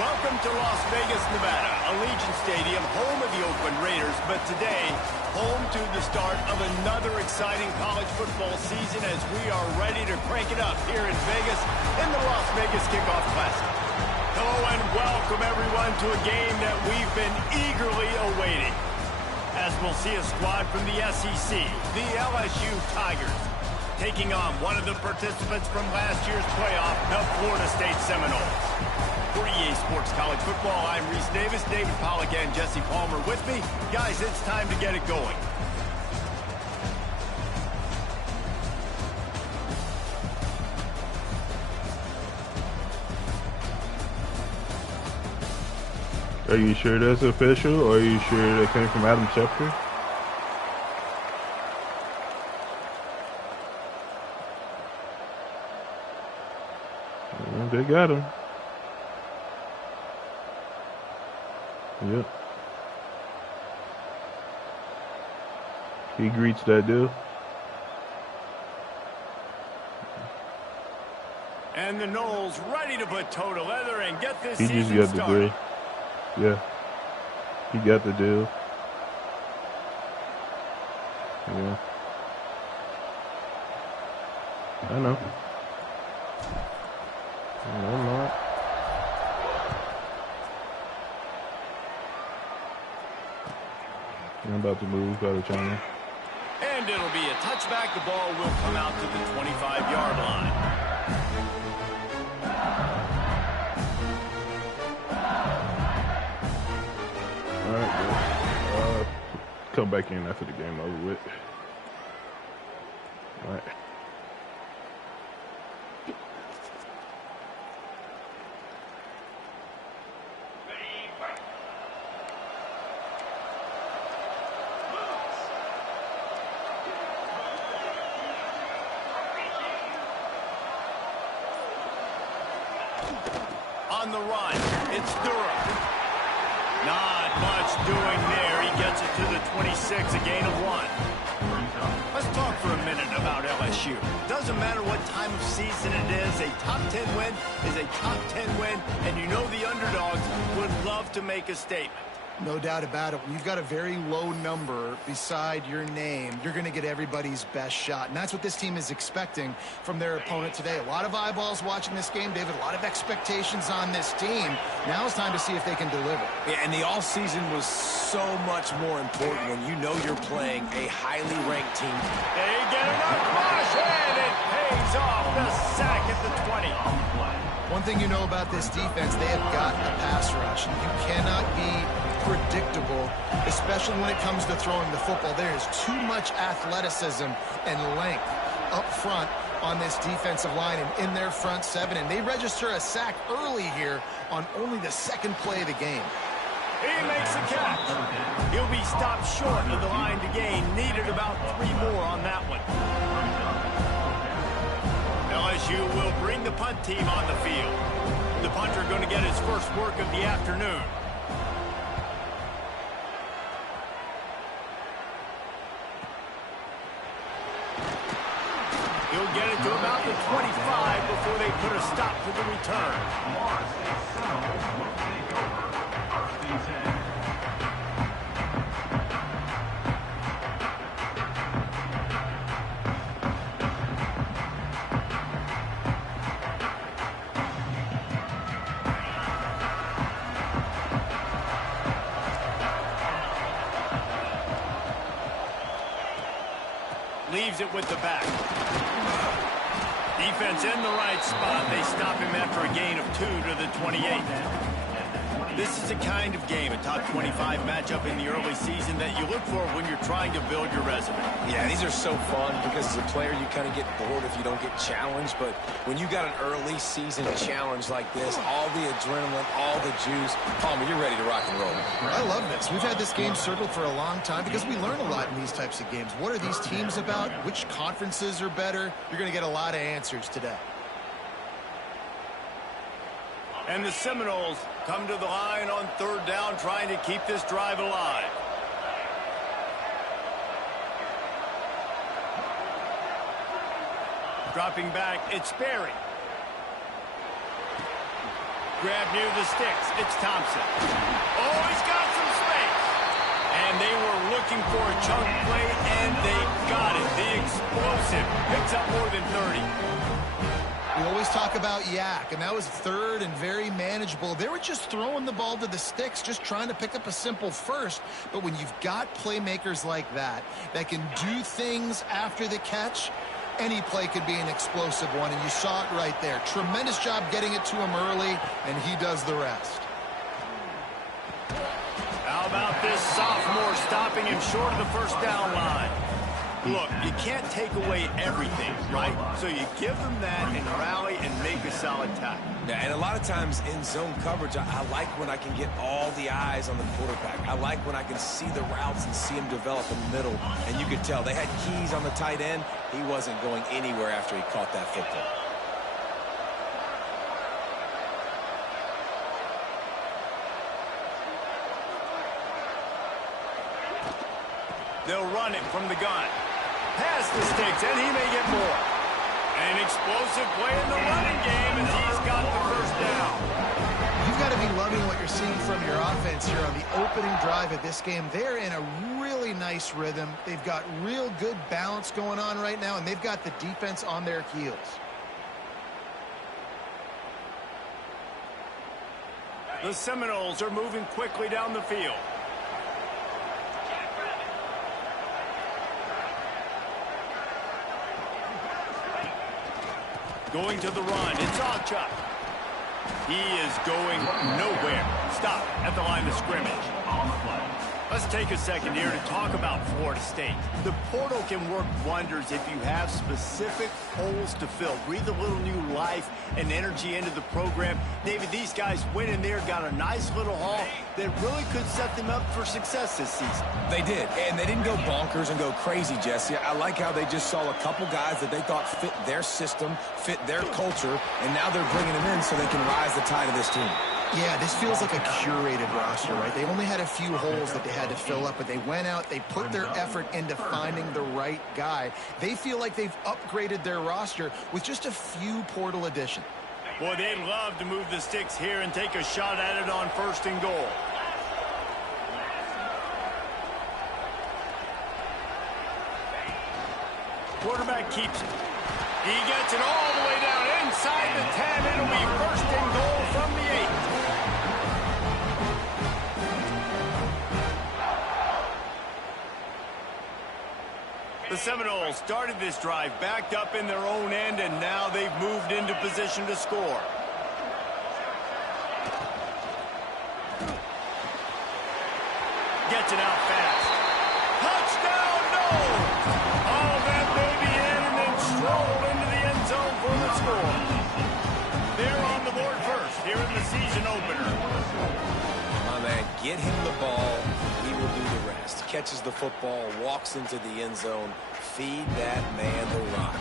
Welcome to Las Vegas, Nevada, Allegiant Stadium, home of the Oakland Raiders, but today, home to the start of another exciting college football season as we are ready to crank it up here in Vegas in the Las Vegas Kickoff Classic. Hello and welcome everyone to a game that we've been eagerly awaiting, as we'll see a squad from the SEC, the LSU Tigers, taking on one of the participants from last year's playoff, the Florida State Seminoles. For EA Sports College Football, I'm Reese Davis, David Pollack, and Jesse Palmer with me. Guys, it's time to get it going. Are you sure that's official, or are you sure that came from Adam Schefter? Well, they got him. Yep. He greets that deal. And the Noles ready to put toe to leather and get this He season just got the started. deal. Yeah. He got the deal. Yeah. I know. I'm not. I'm about to move out of China. And it'll be a touchback. The ball will come out to the 25-yard line. All right, come back in after the game over with. All right. On the run, it's Durham. Not much doing there. He gets it to the 26, a gain of 1. Let's talk for a minute about LSU. Doesn't matter what time of season it is, a top 10 win is a top 10 win, and you know the underdogs would love to make a statement. No doubt about it. When you've got a very low number beside your name, you're going to get everybody's best shot. And that's what this team is expecting from their opponent today. A lot of eyeballs watching this game, David. A lot of expectations on this team. Now it's time to see if they can deliver. Yeah, and the offseason was so much more important when you know you're playing a highly ranked team. They get enough rush, and it pays off. The sack at the 20. One thing you know about this defense, they have got a pass rush. You cannot be predictable, especially when it comes to throwing the football. There is too much athleticism and length up front on this defensive line and in their front seven, and they register a sack early here on only the second play of the game. He makes a catch. He'll be stopped short of the line to gain. Needed about 3 more on that one. LSU will bring the punt team on the field. The punter going to get his first work of the afternoon. He'll get it to about the 25 before they put a stop to the return. Leaves it with the back. Defense in the right spot. They stop him after a gain of 2 to the 28. This is the kind of game, a top 25 matchup in the early season, that you look for when you're trying to build your resume. Yeah, these are so fun because as a player you kind of get bored if you don't get challenged, but when you got an early season challenge like this, all the adrenaline, all the juice, Palmer, you're ready to rock and roll. I love this. We've had this game circled for a long time because we learn a lot in these types of games. What are these teams about? Which conferences are better? You're going to get a lot of answers today. And the Seminoles come to the line on 3rd down, trying to keep this drive alive. Dropping back, it's Berry. grab near the sticks. It's Thompson. Oh, he's got some space. And they were looking for a chunk play, and they got it. The explosive picks up more than 30. We always talk about yak, and that was third and very manageable. They were just throwing the ball to the sticks, just trying to pick up a simple first. But when you've got playmakers like that can do things after the catch, any play could be an explosive one, and you saw it right there. Tremendous job getting it to him early, and he does the rest. How about this sophomore stopping him short of the first down line? Look, you can't take away everything, right? So you give them that and rally and make a solid tackle. Yeah, and a lot of times in zone coverage, I like when I can get all the eyes on the quarterback. I like when I can see the routes and see him develop in the middle. And you could tell they had keys on the tight end. He wasn't going anywhere after he caught that football. They'll run it from the gun. Past the sticks, and he may get more. An explosive play in the running game, and he's got the first down. You've got to be loving what you're seeing from your offense here on the opening drive of this game. They're in a really nice rhythm. They've got real good balance going on right now, and they've got the defense on their heels. The Seminoles are moving quickly down the field. Going to the run. It's Ogchuck. He is going nowhere. Stop at the line of scrimmage. Let's take a second here to talk about Florida State. The portal can work wonders if you have specific holes to fill. Breathe a little new life and energy into the program. David, these guys went in there, got a nice little haul that really could set them up for success this season. They did, and they didn't go bonkers and go crazy, Jesse. I like how they just saw a couple guys that they thought fit their system, fit their culture, and now they're bringing them in so they can rise the tide of this team. Yeah, this feels like a curated roster, right? They only had a few holes that they had to fill up, but they went out, they put their effort into finding the right guy. They feel like they've upgraded their roster with just a few portal additions. Boy, they'd love to move the sticks here and take a shot at it on 1st and goal. Quarterback keeps it. He gets it all the way down inside the 10. It'll be 1st and goal from the 8. The Seminoles started this drive backed up in their own end, and now they've moved into position to score. Gets it out fast. Touchdown, no! All that baby in and then stroll into the end zone for the score. They're on the board first here in the season opener. My man, get him the ball. He will do the rest. Catches the football, walks into the end zone. Feed that man the rock.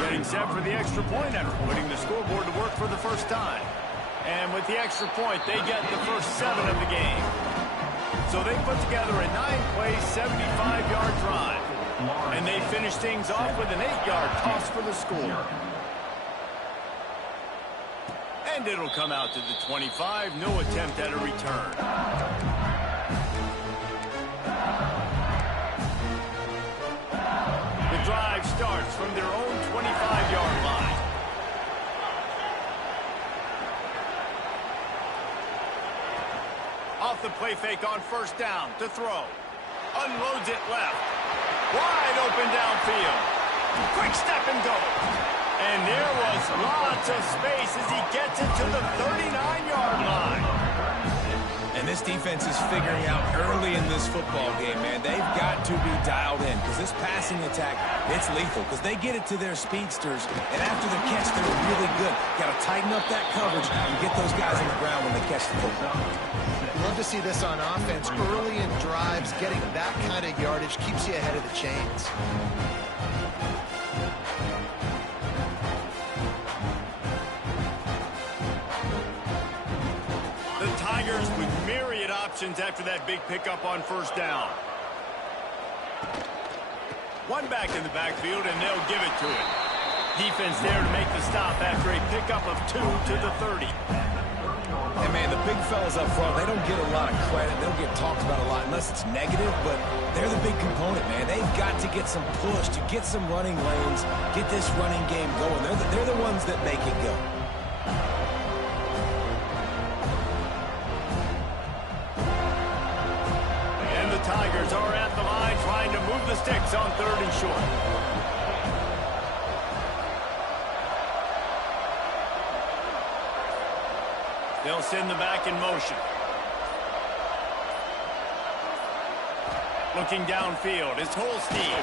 Getting set for the extra point after putting the scoreboard to work for the first time. And with the extra point, they get the first 7 of the game. So they put together a 9-play, 75-yard drive. And they finish things off with an 8-yard toss for the score. And it'll come out to the 25. No attempt at a return. The drive starts from their own 25-yard line. Off the play fake on 1st down to throw. Unloads it left. Wide open downfield. Quick step and go. And there was lots of space as he gets it to the 39-yard line. And this defense is figuring out early in this football game, man. They've got to be dialed in because this passing attack, it's lethal because they get it to their speedsters, and after the catch, they're really good. Got to tighten up that coverage and get those guys on the ground when they catch the football. Love to see this on offense. Early in drives, getting that kind of yardage keeps you ahead of the chains. The Tigers with myriad options after that big pickup on 1st down. One back in the backfield, and they'll give it to it. Defense there to make the stop after a pickup of 2 to the 30. And, man, the big fellas up front, they don't get a lot of credit. They don't get talked about a lot unless it's negative, but they're the big component, man. They've got to get some push, to get some running lanes, get this running game going. They're the ones that make it go. And the Tigers are at the line trying to move the sticks on 3rd and short. They'll send the back in motion. Looking downfield, it's Holstein.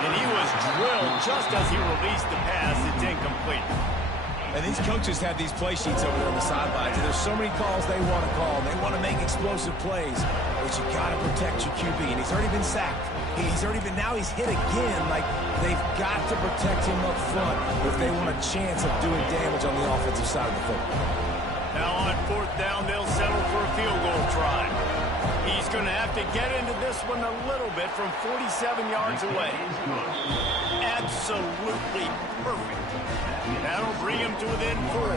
And he was drilled just as he released the pass. It's incomplete. And these coaches have these play sheets over there on the sidelines, and there's so many calls they want to call. They want to make explosive plays, but you got to protect your QB, and he's already been sacked. Now he's hit again. Like, they've got to protect him up front if they want a chance of doing damage on the offensive side of the football. Now on 4th down, they'll settle for a field goal try. He's going to have to get into this one a little bit from 47 yards away. Absolutely perfect. That'll bring him to within 4.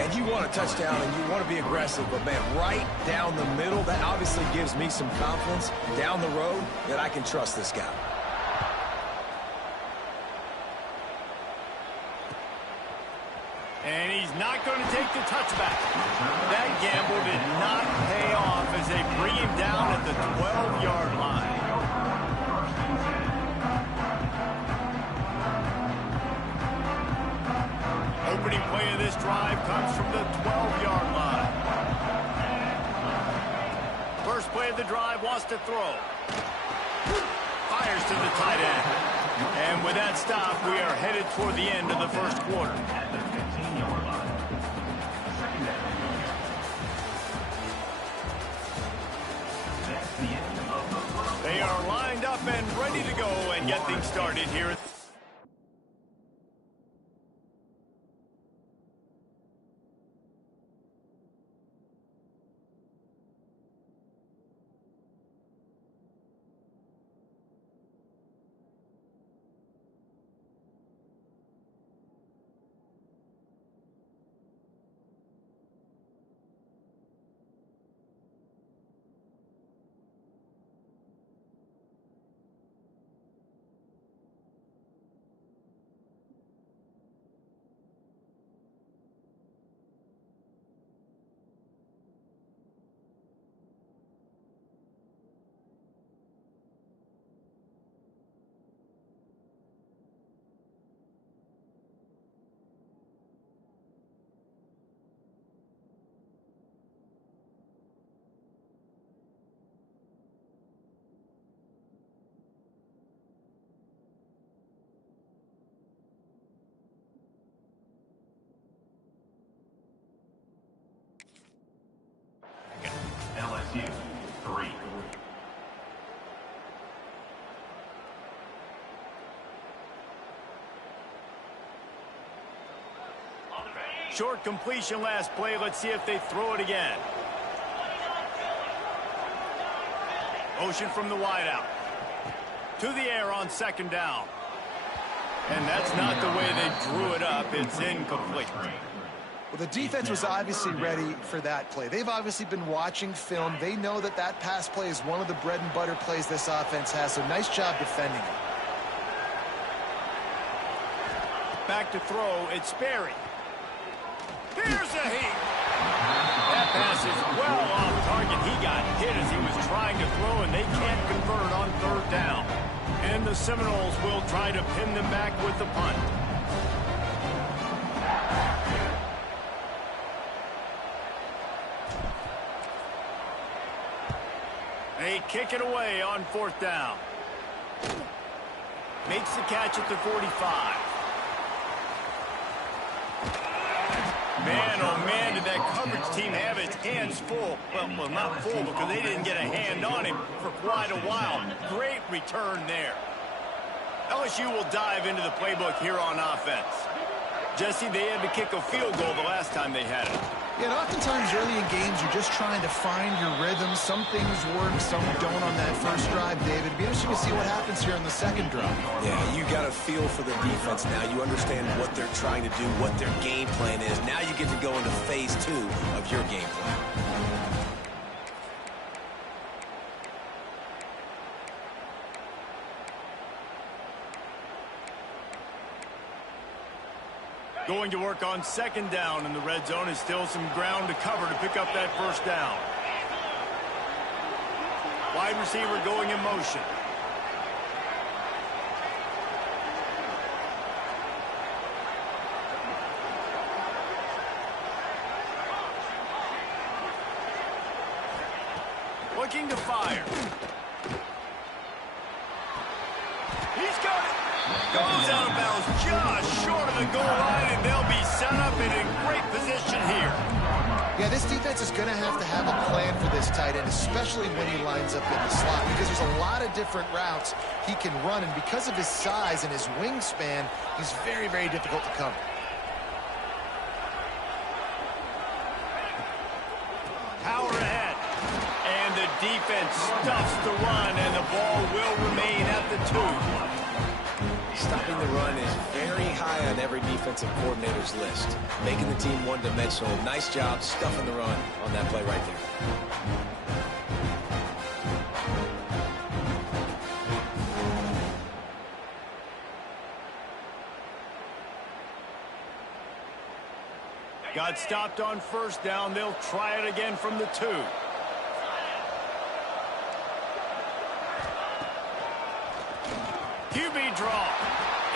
And you want a touchdown and you want to be aggressive, but, man, right down the middle, that obviously gives me some confidence down the road that I can trust this guy. And he's not going to take the touchback. That gamble did not pay off as they bring him down at the 12-yard line. Opening play of this drive comes from the 12-yard line. First play of the drive, wants to throw. Fires to the tight end. And with that stop, we are headed toward the end of the first quarter. They are lined up and ready to go and get things started here. LSU 3. Short completion last play. Let's see if they throw it again. Motion from the wideout. To the air on 2nd down. And that's not the way they drew it up. It's incomplete. Well, the defense was obviously ready for that play. They've obviously been watching film. They know that that pass play is one of the bread and butter plays this offense has, so nice job defending it. Back to throw, it's Sperry. Here's a heat. That pass is well off target. He got hit as he was trying to throw, and they can't convert on 3rd down. And the Seminoles will try to pin them back with the punt. They kick it away on 4th down. Makes the catch at the 45. Man, oh man, did that coverage team have its hands full. Well, not full because they didn't get a hand on him for quite a while. Great return there. LSU will dive into the playbook here on offense. Jesse, they had to kick a field goal the last time they had it. Yeah, and oftentimes early in games, you're just trying to find your rhythm. Some things work, some don't on that first drive, David. It'd be interesting to see what happens here on the second drive. Yeah, you got a feel for the defense now. You understand what they're trying to do, what their game plan is. Now you get to go into phase 2 of your game plan. Going to work on second down in the red zone, is still some ground to cover to pick up that first down. Wide receiver going in motion. Looking to fire. He's got it. Goes out of bounds just short of the goal line, and they'll be set up in a great position here. Yeah, this defense is going to have a plan for this tight end, especially when he lines up in the slot, because there's a lot of different routes he can run, and because of his size and his wingspan, he's very, very difficult to cover. Power ahead. And the defense stuffs the run, and the ball will remain at the 2. Stopping the run is very high on every defensive coordinator's list. Making the team one-dimensional. Nice job stuffing the run on that play right there. Got stopped on first down. They'll try it again from the 2. QB draw.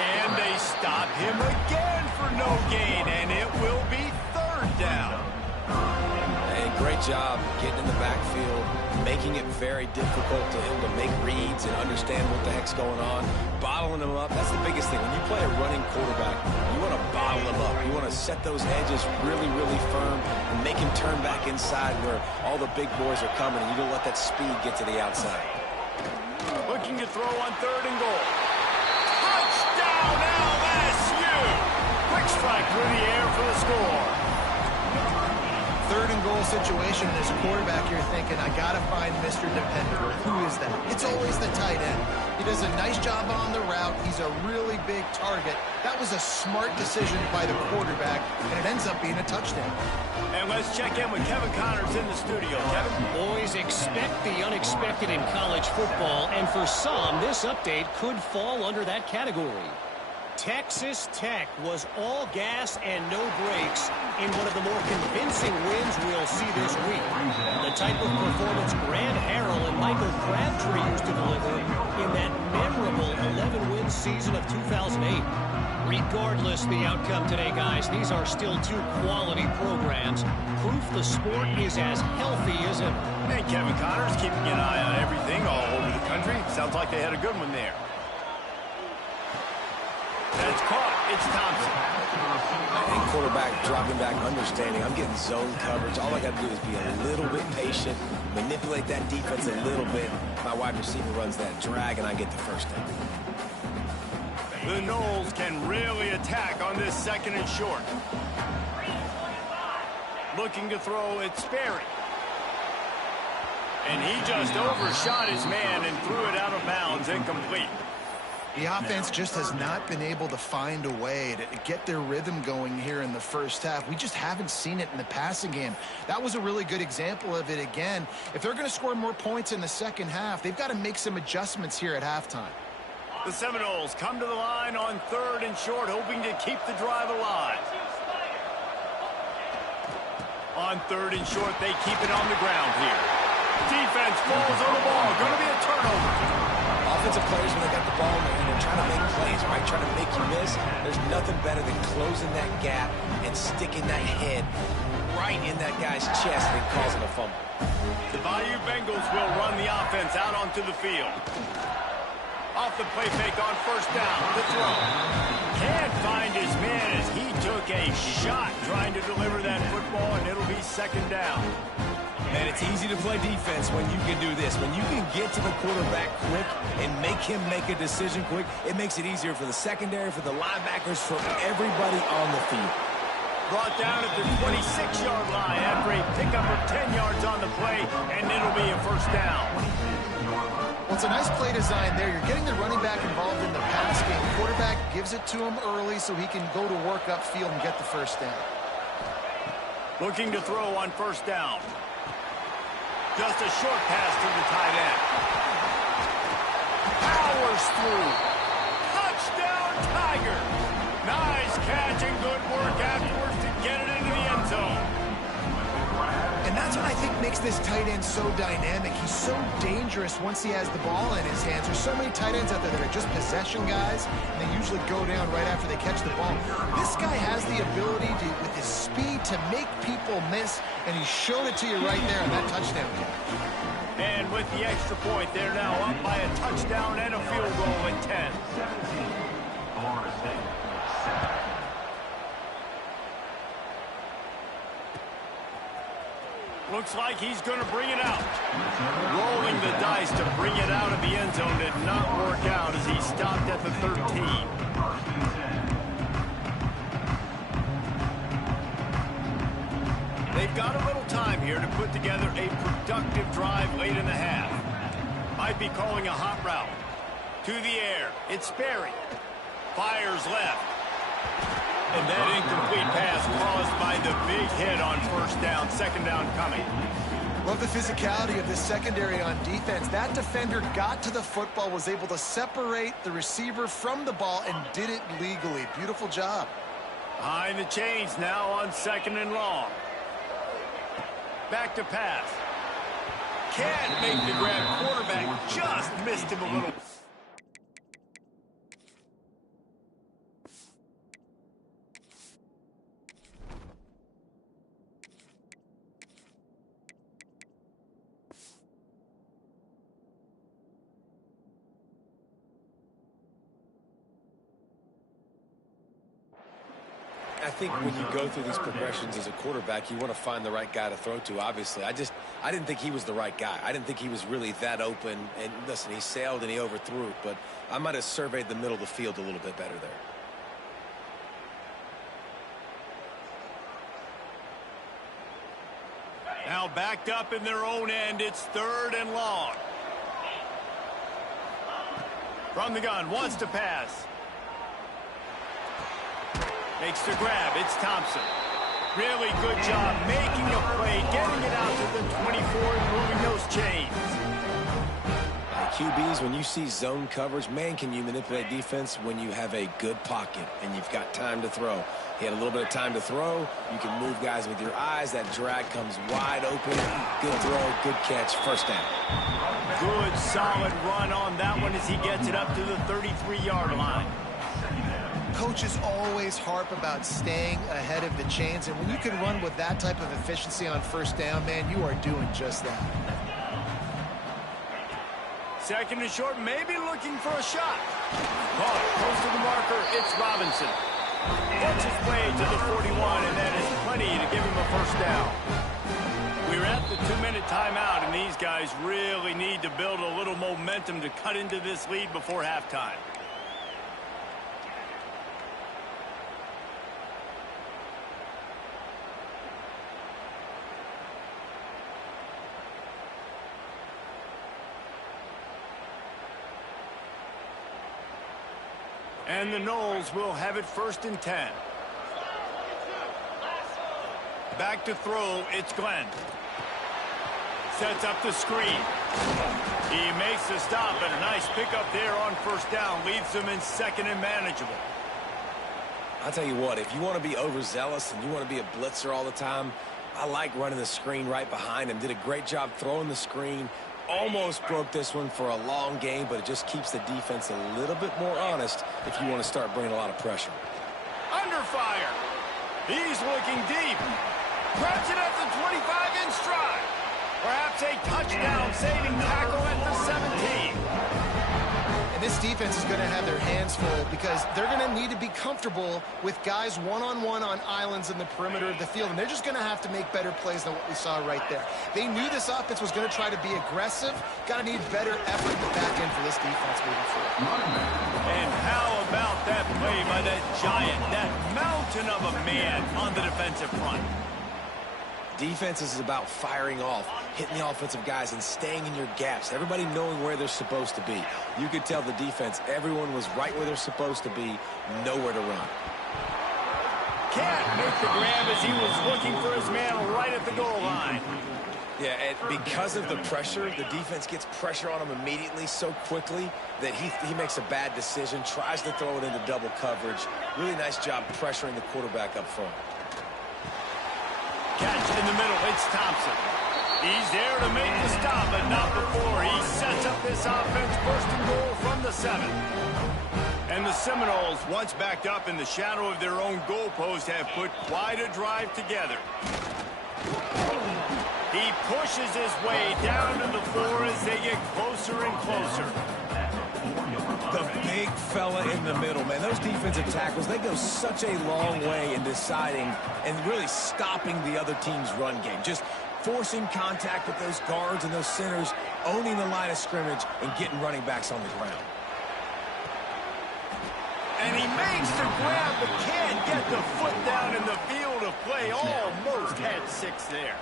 And they stop him again for no gain, and it will be third down. Hey, great job getting in the backfield, making it very difficult to him to make reads and understand what the heck's going on. Bottling him up, that's the biggest thing. When you play a running quarterback, you want to bottle him up. You want to set those edges really, really firm and make him turn back inside where all the big boys are coming, and you don't let that speed get to the outside. Looking to throw on third and goal. Touchdown LSU! Quick strike through the air for the score. Third and goal situation, and as a quarterback, you're thinking, I got to find Mr. Dependable. Who is that? It's always the tight end. He does a nice job on the route. He's a really big target. That was a smart decision by the quarterback, and it ends up being a touchdown. And let's check in with Kevin Connors in the studio. Kevin? Boys, expect the unexpected in college football, and for some, this update could fall under that category. Texas Tech was all gas and no brakes in one of the more convincing wins we'll see this week. The type of performance Grant Harrell and Michael Crabtree used to deliver in that memorable 11-win season of 2008. Regardless the outcome today, guys, these are still 2 quality programs. Proof the sport is as healthy as ever. And Kevin Connors keeping an eye on everything all over the country. Sounds like they had a good one there. That's caught. It's Thompson. And quarterback dropping back, understanding I'm getting zone coverage. All I got to do is be a little bit patient, manipulate that defense a little bit. My wide receiver runs that drag, and I get the first down. The Noles can really attack on this second and short. Looking to throw, it's Sperry. And he just overshot his man and threw it out of bounds, incomplete. The offense just has not been able to find a way to get their rhythm going here in the first half. We just haven't seen it in the passing game. That was a really good example of it again. If they're going to score more points in the second half, they've got to make some adjustments here at halftime. The Seminoles come to the line on third and short, hoping to keep the drive alive. On third and short, they keep it on the ground here. Defense falls on the ball. Going to be a turnover. Offensive players, when they got the ball in their hand, they're trying to make plays, right? Trying to make you miss. There's nothing better than closing that gap and sticking that head right in that guy's chest and causing a fumble. The Bayou Bengals will run the offense out onto the field. Off the play fake on first down. The throw. Can't find his man as he took a shot trying to deliver that football, and it'll be second down. And it's easy to play defense when you can do this. When you can get to the quarterback quick and make him make a decision quick, it makes it easier for the secondary, for the linebackers, for everybody on the field. Brought down at the 26-yard line after a pickup of 10 yards on the play, and it'll be a first down. Well, it's a nice play design there. You're getting the running back involved in the pass game. The quarterback gives it to him early so he can go to work upfield and get the first down. Looking to throw on first down. Just a short pass to the tight end. Powers through. Touchdown, Tiger. Nice catch and good work afterwards to get it into the end zone. And that's what I think makes this tight end so dynamic. He's so dangerous once he has the ball in his hands. There's so many tight ends out there that are just possession guys, and they usually go down right after they catch the ball. This guy has the ability to, with his speed, to make people miss, and he showed it to you right there in that touchdown catch. And with the extra point, they're now up by a touchdown and a field goal at 10. Looks like he's going to bring it out. Rolling the dice to bring it out of the end zone did not work out as he stopped at the 13. They've got a little time here to put together a productive drive late in the half. Might be calling a hot route. To the air. It's Sperry. Fires left. And that incomplete pass caused by the big hit on first down. Second down coming. Love the physicality of this secondary on defense. That defender got to the football, was able to separate the receiver from the ball, and did it legally. Beautiful job. Behind the chains now on second and long. Back to pass. Can't make the grab. Quarterback just missed him a little. I think when you go through these progressions as a quarterback, you want to find the right guy to throw to, obviously. I didn't think he was the right guy. I didn't think he was really that open. And listen, he sailed and he overthrew it, but I might have surveyed the middle of the field a little bit better there. Now backed up in their own end. It's third and long. From the gun, wants to pass. Makes the grab. It's Thompson. Really good job making a play, getting it out to the 24 and moving those chains. QBs, when you see zone coverage, man, can you manipulate defense when you have a good pocket and you've got time to throw. He had a little bit of time to throw. You can move guys with your eyes. That drag comes wide open. Good throw, good catch, first down. Good, solid run on that one as he gets it up to the 33-yard line. Coaches always harp about staying ahead of the chains, and when you can run with that type of efficiency on first down, man, you are doing just that. Second and short, maybe looking for a shot. Caught close to the marker, it's Robinson. Gets his way to the 41, and that is plenty to give him a first down. We're at the 2-minute timeout, and these guys really need to build a little momentum to cut into this lead before halftime. And the Noles will have it first and 10. Back to throw, it's Glenn. Sets up the screen. He makes the stop, and a nice pickup there on first down. Leaves him in second and manageable. I'll tell you what, if you want to be overzealous and you want to be a blitzer all the time, I like running the screen right behind him. Did a great job throwing the screen. Almost broke this one for a long game, but it just keeps the defense a little bit more honest if you want to start bringing a lot of pressure. Under fire. He's looking deep. Grabs it at the 25 in stride. Perhaps a touchdown saving tackle at the 17. And And this defense is going to have their hands full because they're going to need to be comfortable with guys one-on-one on islands in the perimeter of the field, and they're just going to have to make better plays than what we saw right there. They knew this offense was going to try to be aggressive. Got to need better effort in the back end for this defense moving forward. And how about that play by that giant, that mountain of a man on the defensive front? Defense is about firing off, hitting the offensive guys, and staying in your gaps. Everybody knowing where they're supposed to be. You could tell the defense, everyone was right where they're supposed to be, nowhere to run. Can't make the grab as he was looking for his man right at the goal line. Yeah, and because of the pressure, the defense gets pressure on him immediately so quickly that he makes a bad decision, tries to throw it into double coverage. Really nice job pressuring the quarterback up front. Catch in the middle, it's Thompson. He's there to make the stop, but not before he sets up this offense first and goal from the 7. And the Seminoles, once backed up in the shadow of their own goalpost, have put quite a drive together. He pushes his way down to the floor as they get closer and closer. The big fella in the middle, man. Those defensive tackles, they go such a long way in deciding and really stopping the other team's run game. Just forcing contact with those guards and those centers, owning the line of scrimmage, and getting running backs on the ground. And he makes the grab, but can't get the foot down in the field of play. Almost had 6 there.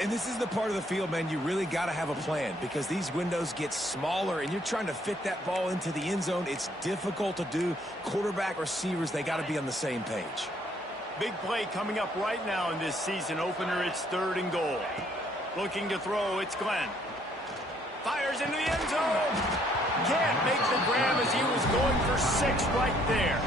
And this is the part of the field, man, you really got to have a plan because these windows get smaller and you're trying to fit that ball into the end zone. It's difficult to do. Quarterback, receivers, they got to be on the same page. Big play coming up right now in this season opener. It's 3rd and goal. Looking to throw, it's Glenn. Fires into the end zone. Can't make the grab as he was going for 6 right there.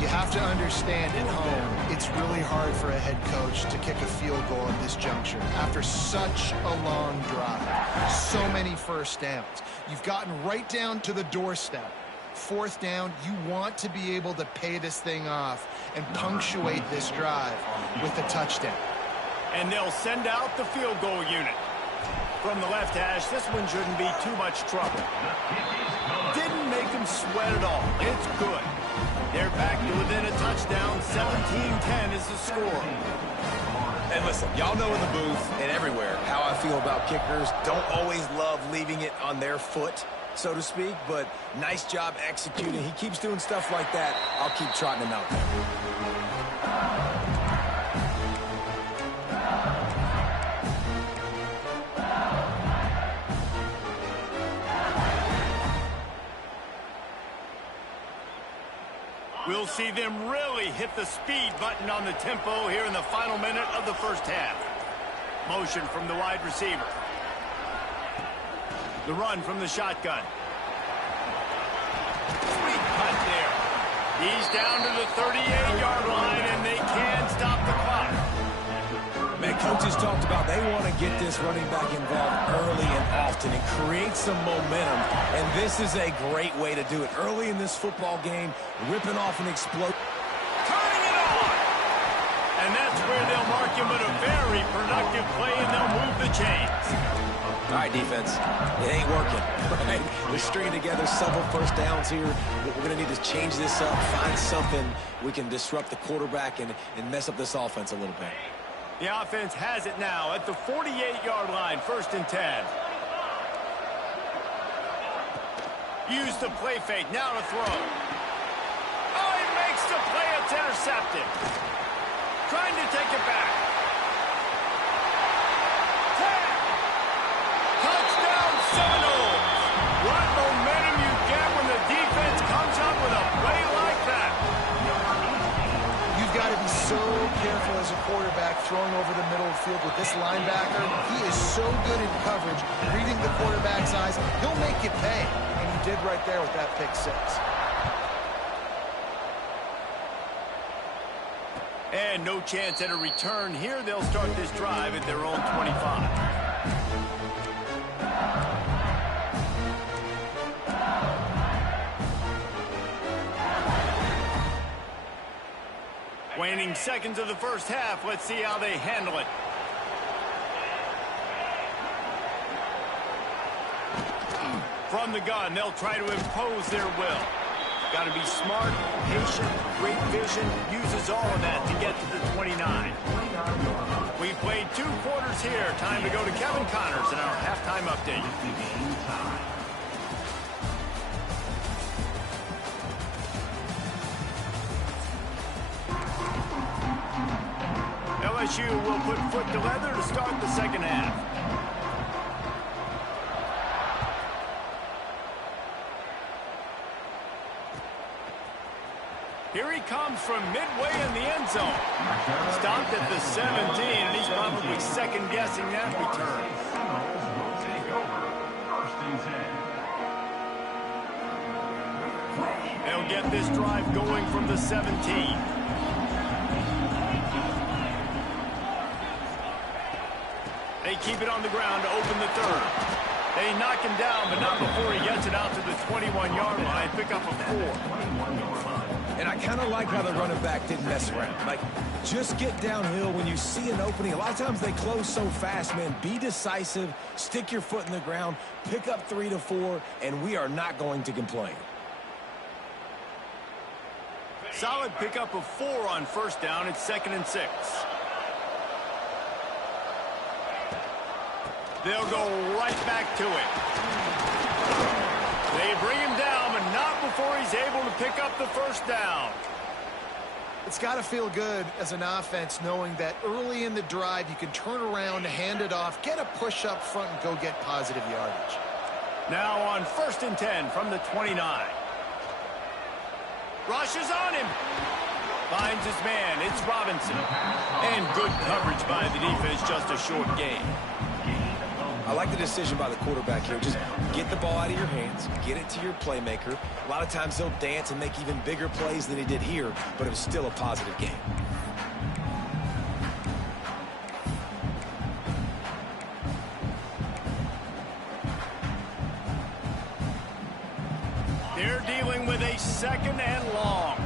You have to understand at home, it's really hard for a head coach to kick a field goal at this juncture after such a long drive. So many first downs. You've gotten right down to the doorstep. 4th down, you want to be able to pay this thing off and punctuate this drive with a touchdown. And they'll send out the field goal unit. From the left hash, this one shouldn't be too much trouble. Didn't make him sweat at all. It's good. They're back to within a touchdown. 17-10 is the score. And listen, y'all know in the booth and everywhere how I feel about kickers. Don't always love leaving it on their foot, so to speak, but nice job executing. He keeps doing stuff like that. I'll keep trotting him out there. We'll see them really hit the speed button on the tempo here in the final minute of the first half. Motion from the wide receiver. The run from the shotgun. Sweet cut there. He's down to the 38-yard line, and they can stop the clock. Man, coaches talked about they want to get this running back involved early and often and create some momentum, and this is a great way to do it. Early in this football game, ripping off an explode. Turning it on! And that's where they'll mark him with a very productive play, and they'll move the chains. All right, defense, it ain't working, right? We're stringing together several first downs here. We're going to need to change this up, find something we can disrupt the quarterback and mess up this offense a little bit. The offense has it now at the 48-yard line, 1st and 10. Use the play fake, now to throw. Oh, he makes the play, it's intercepted. Trying to take it back. 10. Touchdown, Seminoles. What momentum you get when the defense comes up with a play like that. You've got to be so careful as a quarterback throwing over the middle of the field with this linebacker. He is so good in coverage, reading the quarterback's eyes. He'll make you pay, and he did right there with that pick 6. And no chance at a return here. They'll start this drive at their own 25. Waning seconds of the first half. Let's see how they handle it. From the gun, they'll try to impose their will. Got to be smart, patient, great vision, uses all of that to get to the 29. We've played 2 quarters here. Time to go to Kevin Connors in our halftime update. LSU will put foot to leather to start the second half. Here he comes from midway in the end zone. Stopped at the 17, and he's probably second-guessing that return. They'll get this drive going from the 17. They keep it on the ground to open the third. They knock him down, but not before he gets it out to the 21-yard line. Pick up a 4. And I kind of like how the running back didn't mess around. Like, just get downhill when you see an opening. A lot of times they close so fast, man. Be decisive, stick your foot in the ground, pick up 3 to 4, and we are not going to complain. Solid pickup of 4 on first down. It's 2nd and 6. They'll go right back to it. They bring him down, but not before he's able to pick up the first down. It's got to feel good as an offense knowing that early in the drive you can turn around, hand it off, get a push up front, and go get positive yardage. Now on 1st and 10 from the 29. Rushes on him. Finds his man. It's Robinson. And good coverage by the defense, just a short gain. I like the decision by the quarterback here. Just get the ball out of your hands, get it to your playmaker. A lot of times he'll dance and make even bigger plays than he did here, but it was still a positive game. They're dealing with a 2nd and long.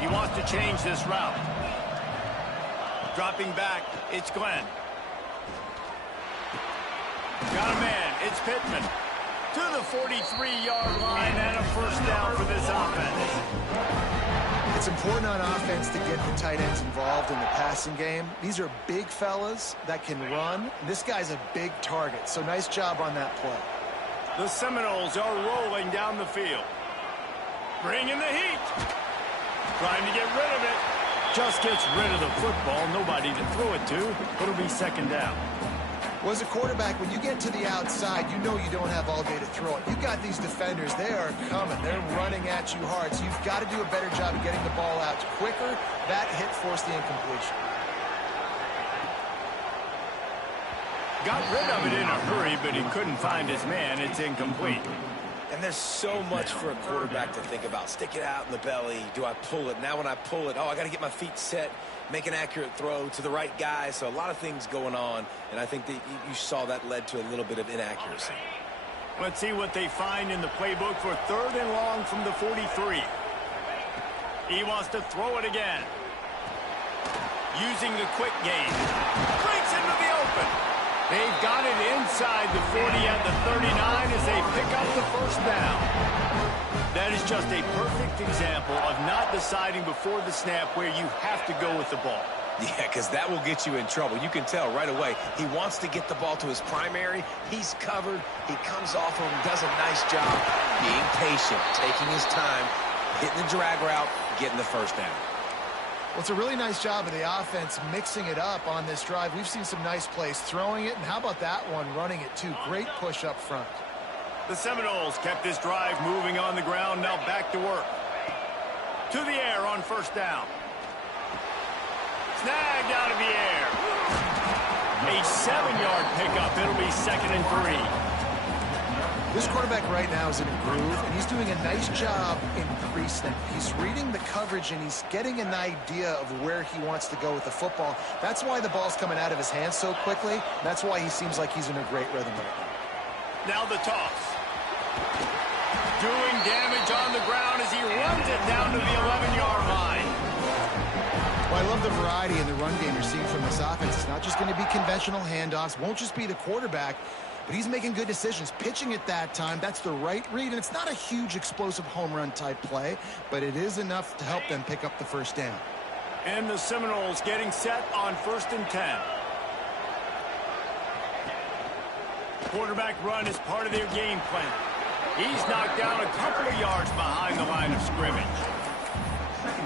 He wants to change this route. Dropping back, it's Glenn. Got a man. It's Pittman. To the 43-yard line and a first down for this offense. It's important on offense to get the tight ends involved in the passing game. These are big fellas that can run. This guy's a big target, so nice job on that play. The Seminoles are rolling down the field. Bringing the heat. Trying to get rid of it. Just gets rid of the football. Nobody to throw it to. It'll be 2nd down. Well, as a quarterback, when you get to the outside, you know you don't have all day to throw it. You've got these defenders. They are coming. They're running at you hard. So you've got to do a better job of getting the ball out quicker. That hit forced the incompletion. Got rid of it in a hurry, but he couldn't find his man. It's incomplete. And there's so much for a quarterback to think about. Stick it out in the belly. Do I pull it? Now when I pull it, oh, I got to get my feet set. Make an accurate throw to the right guy. So a lot of things going on, and I think that you saw that led to a little bit of inaccuracy. Let's see what they find in the playbook for 3rd and long from the 43. He wants to throw it again. Using the quick game. Breaks into the open. They've got it inside the 40 at the 39 as they pick up the first down. That is just a perfect example of not deciding before the snap where you have to go with the ball. Yeah, because that will get you in trouble. You can tell right away he wants to get the ball to his primary. He's covered. He comes off him, does a nice job being patient, taking his time, hitting the drag route, getting the first down. Well, it's a really nice job of the offense mixing it up on this drive. We've seen some nice plays throwing it, and how about that one running it too? Great push up front. The Seminoles kept this drive moving on the ground, now back to work. To the air on first down. Snagged out of the air. A 7-yard pickup. It'll be 2nd and 3. This quarterback right now is in a groove, and he's doing a nice job in pre-snap. He's reading the coverage, and he's getting an idea of where he wants to go with the football. That's why the ball's coming out of his hands so quickly. That's why he seems like he's in a great rhythm right now. Now the toss. Doing damage on the ground as he runs it down to the 11-yard line. Well, I love the variety in the run game you're seeing from this offense. It's not just going to be conventional handoffs. Won't just be the quarterback. but he's making good decisions. Pitching at that time, that's the right read, and it's not a huge explosive home run type play, but it is enough to help them pick up the first down. And the Seminoles getting set on 1st and 10. Quarterback run is part of their game plan. He's knocked down a couple of yards behind the line of scrimmage.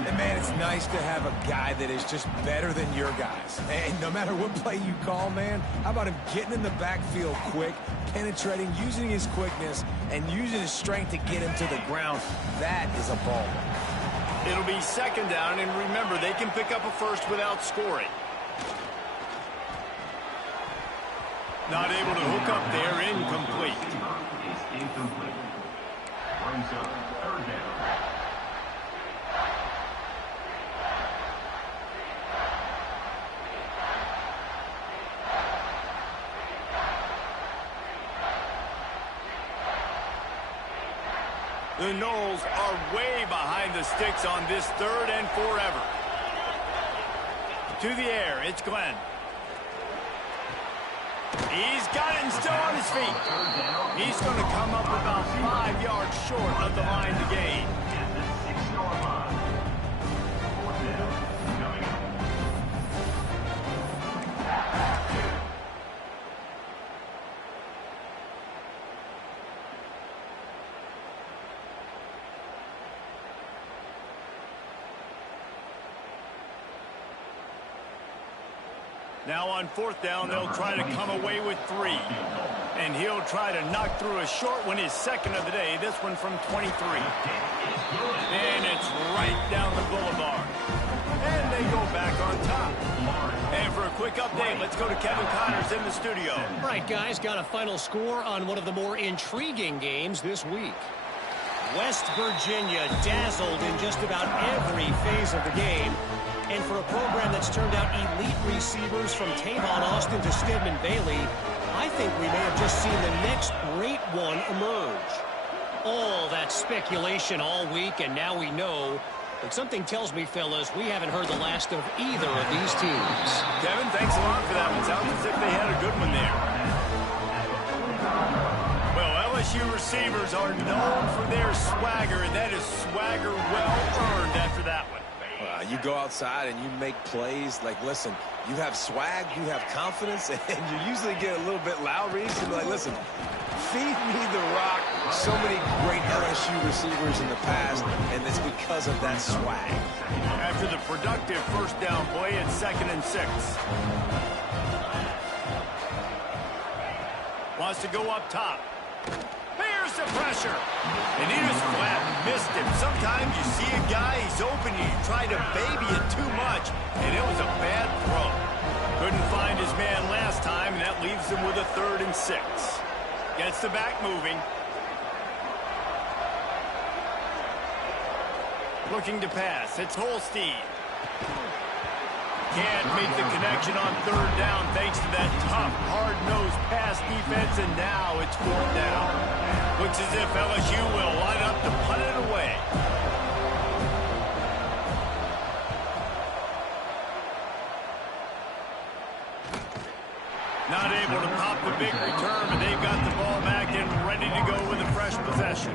And man, it's nice to have a guy that is just better than your guys. And no matter what play you call, man, how about him getting in the backfield quick, penetrating, using his quickness, and using his strength to get him to the ground? That is a ball. It'll be 2nd down, and remember, they can pick up a first without scoring. Not able to hook up there, incomplete. Is incomplete. Brings up 3rd down. The Noles are way behind the sticks on this 3rd and forever. To the air, it's Glenn. He's got it and still on his feet. He's going to come up about 5 yards short of the line to gain. At the 6-yard line. 4th down. Coming up. Now on 4th down, they'll try to come away with 3. And he'll try to knock through a short one, his 2nd of the day, this one from 23. And it's right down the boulevard. And they go back on top. And for a quick update, let's go to Kevin Connors in the studio. All right, guys, got a final score on one of the more intriguing games this week. West Virginia dazzled in just about every phase of the game. And for a program that's turned out elite receivers from Tavon Austin to Stedman Bailey, I think we may have just seen the next great one emerge. All that speculation all week, and now we know. But something tells me, fellas, we haven't heard the last of either of these teams. Kevin, thanks a lot for that one. Sounds as if they had a good one there. Well, LSU receivers are known for their swagger, and that is swagger well earned after that one. You go outside and you make plays. Like, listen, you have swag, you have confidence, and you usually get a little bit loud reads. And like, listen, feed me the rock. So many great LSU receivers in the past, and it's because of that swag. After the productive 1st down play, it's 2nd and 6. Wants to go up top. Here's the pressure. And he just flat missed him. Sometimes you see a guy, he's open, and you try to baby it too much, and it was a bad throw. Couldn't find his man last time, and that leaves him with a 3rd and 6. Gets the back moving. Looking to pass. It's Holstein. Can't make the connection on 3rd down thanks to that tough, hard-nosed pass defense, and now it's 4th down. Looks as if LSU will line up to punt it away. Not able to pop the big return, but they've got the ball back and ready to go with a fresh possession.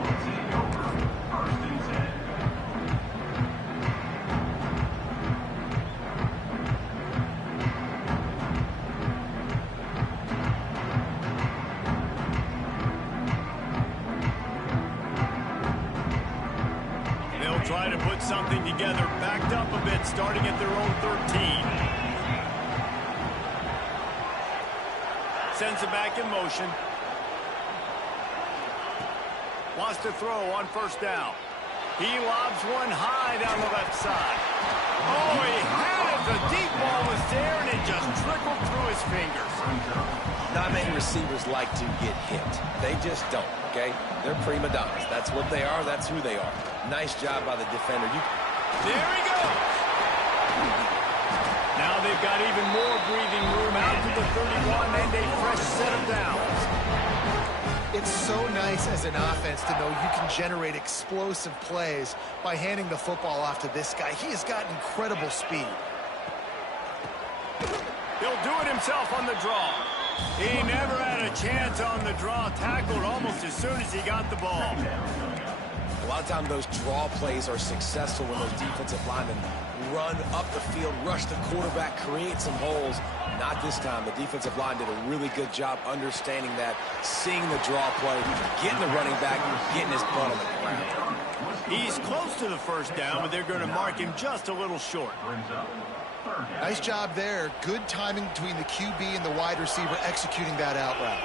Try to put something together, backed up a bit, starting at their own 13. Sends it back in motion. Wants to throw on 1st down. He lobs one high down the left side. Oh, he had it. The deep ball was there, and it just trickled through his fingers. Not many receivers like to get hit. They just don't, okay? They're prima donnas. That's what they are. That's who they are. Nice job by the defender. There he goes. Now they've got even more breathing room out to the 31 and a fresh set of downs. It's so nice as an offense to know you can generate explosive plays by handing the football off to this guy. He has got incredible speed. He'll do it himself on the draw. He never had a chance on the draw, tackled almost as soon as he got the ball. A lot of times those draw plays are successful when those defensive linemen run up the field, rush the quarterback, create some holes. Not this time. The defensive line did a really good job understanding that, seeing the draw play, getting the running back, getting his butt on the ground. He's close to the first down, but they're going to mark him just a little short. Nice job there. Good timing between the QB and the wide receiver executing that out route.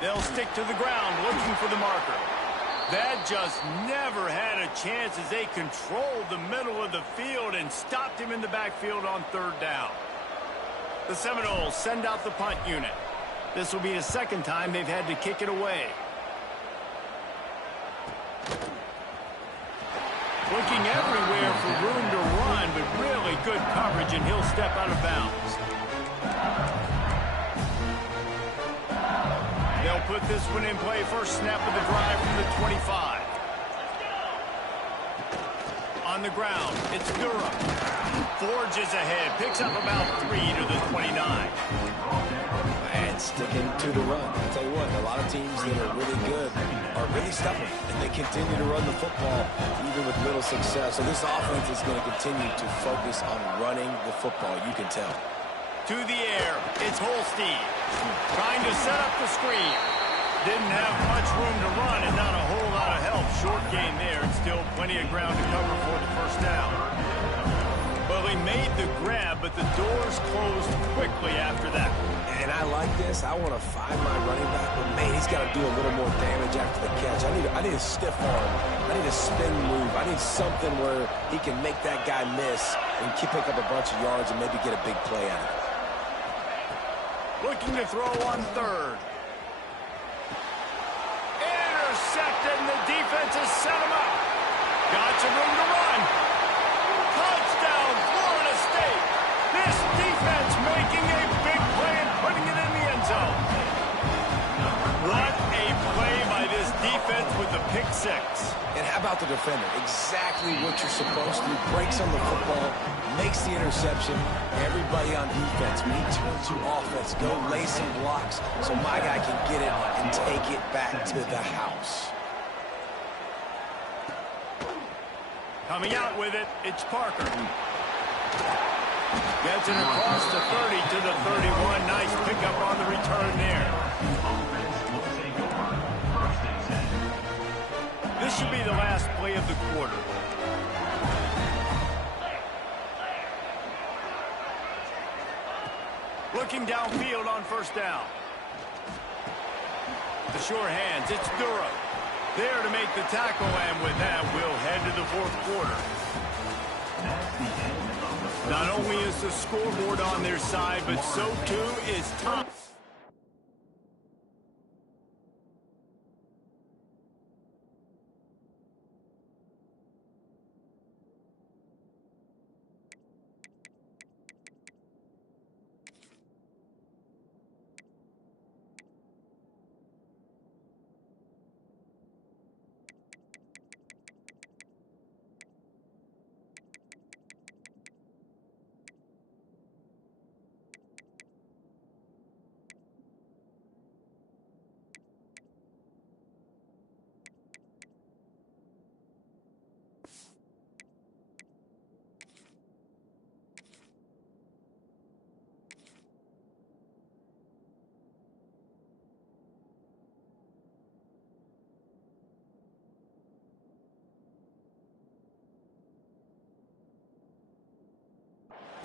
They'll stick to the ground looking for the marker. That just never had a chance as they controlled the middle of the field and stopped him in the backfield on third down. The Seminoles send out the punt unit. This will be the second time they've had to kick it away. Looking everywhere for room to run, but really good coverage, and he'll step out of bounds. They'll put this one in play. First snap of the drive from the 25. On the ground, it's Durham. Forges ahead, picks up about 3 to the 29. And sticking to the run. I'll tell you what, a lot of teams that are really good are really stubborn, and they continue to run the football even with little success. So this offense is going to continue to focus on running the football, you can tell. To the air, it's Holstein. Trying to set up the screen. Didn't have much room to run and not a whole lot of help. Short game there, and still plenty of ground to cover for the first down. Well, he made the grab, but the doors closed quickly after that. And I like this. I want to find my running back, but man, he's got to do a little more damage after the catch. I need a stiff arm. I need a spin move. I need something where he can make that guy miss and pick up a bunch of yards and maybe get a big play out of it. Looking to throw on third. Intercepted, and the defense has set him up. Got some room to run. Touchdown, Florida State. This defense making a big play and putting it in the end zone. What a play by this defense with the pick six. And how about the defender? Exactly what you're supposed to do. Breaks on the football, makes the interception. Everybody on defense, when he turns to offense, go lay some blocks so my guy can get it and take it back to the house. Coming out with it, it's Parker. Gets it across the 30 to the 31. Nice pickup on the return there. This should be the last play of the quarter. Looking downfield on first down. The sure hands, it's Durham. There to make the tackle, and with that, we'll head to the fourth quarter. Not only is the scoreboard on their side, but so too is top.